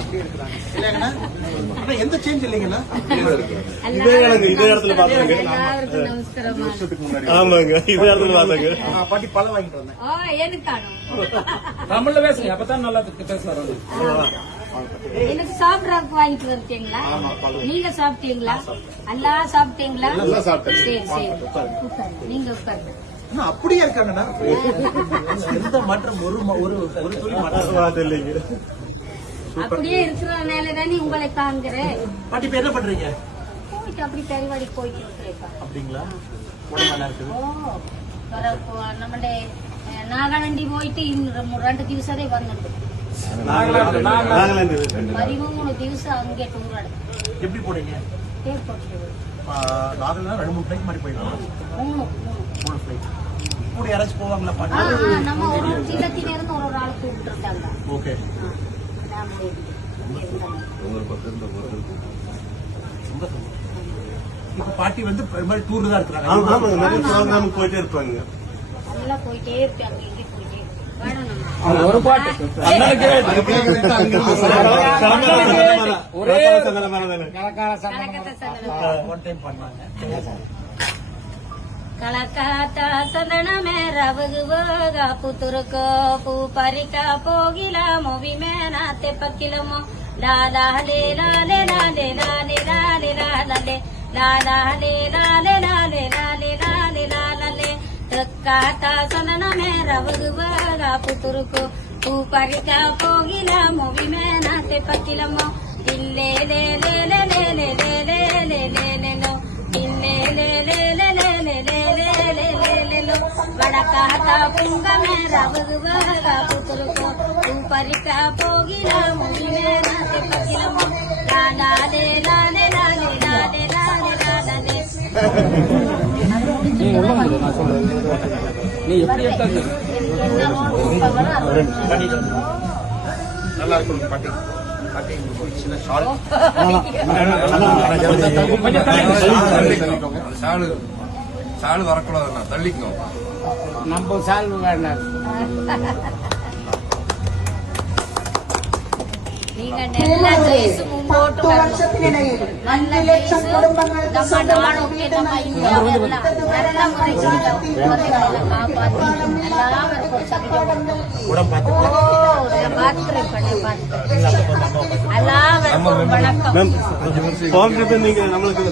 அப்படியே இருக்கிறாங்க இல்லைங்கண்ணா. ஆனா எந்த சேஞ்ச் இல்லைங்கண்ணா. இதே இடத்துல பாத்தாங்க. ஆமாங்க, இதே இடத்துல பாத்தாங்க. பாட்டி பழம் வாங்கிட்டு வந்தேன். தமிழ்ல பேசுங்க, அப்பதான் நல்லா பேசுவாரு. எனக்கு சாப்பிடறதுக்கு வாங்கிட்டு இருக்கீங்களா? நீங்க சாப்பிட்டீங்களா? எல்லாம் சாப்பிட்டீங்களா? சரி சரி, நீங்க உட்காருங்க. அப்படியே இருக்காங்கண்ணா. எந்த மாற்றம் ஒரு துளி மாற்றம் இல்லைங்க. அப்படியே இருக்கிறதுனாலதானே உங்களை காண்கிறேன். பாட்டி இப்ப என்ன பண்றீங்க? போயிட்டு அப்படி பெருவாடி போயிட்டு இருக்கிறேன். அப்படிங்களா? உடம்பு நல்லா இருக்குது. നമ്മുടെ നാഗാലാൻഡിൽ പോയിട്ട് 2 ദിവസത്തെ വന്നിട്ട് 13 ദിവസം அங்கே டூர் அடிச்சு. எப்படி போனீங்க? ஏர்போர்ட்ல நாகலாந்து 2-3 ஃபிளைட் மாதிரி போயிடலாம். 3 ஃபிளைட். கூட யாராச்சும் போவாங்களா பாட்டி? நம்ம ஒரு சிலத்தில இருந்து ஒரு ஆள் கூப்பிட்டு இருக்காங்க. ஓகே. இப்ப பாட்டி வந்து பெரும்பாலும் டூர் தான் இருக்கிறாங்க. ஆமாங்க, நிறைய ப்ரோக்ராம் போயிட்டே இருப்பாங்க. நல்லா போயிட்டே இருப்பாங்க. இங்கே போயிட்டே வேணும். ஒரு பாட்டு కళకాత సందనమే రవగువగా పుతురుకో పూ పరిక పోగిల మొవి మేనా తెప్పకిలమో లాలాలే లాలే లాలే లాలే లాలే లాలే లాలాలే లాలే లాలే లాలే లాలే లాలే కాత సందనమే రవగువగా పుతురుకో పూ పరిక పోగిల మొవి మేనా తెప్పకిలమో ఇల్లే లే లే లే లే లే లే లే లే లే లో ఇల్లే లే లే లే లే వడకాత పుంగమే రవగువగా పుతురుకో పరిక పోగిల ముగిమేనా తెప్పకిలమో లాలాలే లాలే లాలే లాలే లాలే లాలే. நீ எப்படி எடுத்தாங்க நல்லா இருக்கும் பாட்டி. சின்ன ஷால் சாலு வரக்கூடாதுண்ணா, தள்ளிக்கணும். நம்ம சால்வு வேண்டாம். நீங்க நல்ல ஜெயிச்சு மும்போட்டு വർഷത്തിനിടയിൽ 5 ലക്ഷം കുടുംബങ്ങൾക്ക് സ്വന്തമായി നല്ല മുறையில் வணக்கம். நீங்க நம்மளுக்கு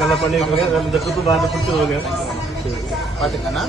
நல்லா பண்ணிருக்கீங்க. இந்த குத்து பாட்டு பிடிச்சிருவாங்க. பாத்துக்கண்ணா.